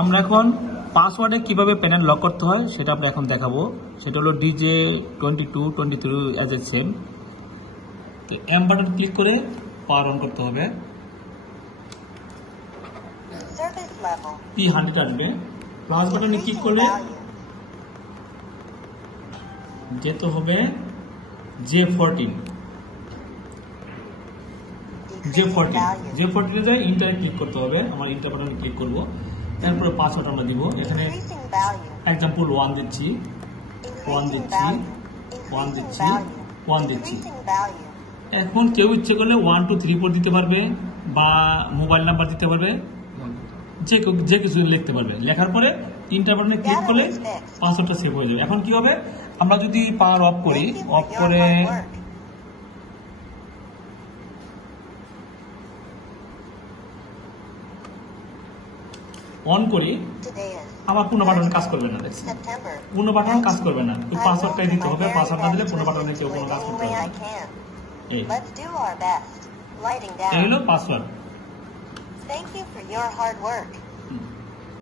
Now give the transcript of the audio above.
আমরা এখন পাসওয়ার্ডে কিভাবে প্যানেল লক করতে হয় সেটা আমরা এখন দেখাবো। সেটা হলো DJ2223 as a same. M button click করে পাওয়ার অন করতে হবে। P100 আসবে। প্লাস বাটনে ক্লিক করলে যেতে হবে J14 যায় ইন্টারে ক্লিক করতে হবে। আমার ইন্টার বাটনে ক্লিক করব। তারপরে পাসওয়ার্ড আমরা দিব। এখানে এক্সাম্পল 1 দিচ্ছি। এখন কেউ ইচ্ছে করলে 1 2 3 4 দিতে পারবে বা মোবাইল নাম্বার দিতে পারবে, যে কিছু লিখতে পারবে। লেখার পরে ইন্টার বাটনে ক্লিক করলে পাসওয়ার্ডটা সেভ হয়ে যাবে। এখন কি হবে, আমরা যদি পাওয়ার অফ করে অন করি, আমার পুরো বাটন কাজ করবে না। দেখছি পুরো বাটন কাজ করবে না। ওই পাসওয়ার্ডটাই দিতে হবে। পাসওয়ার্ড না দিলে পুরো বাটনে কেউ কোনো কাজ করতে পারবে না। এই হলো password. Thank you for your hard work.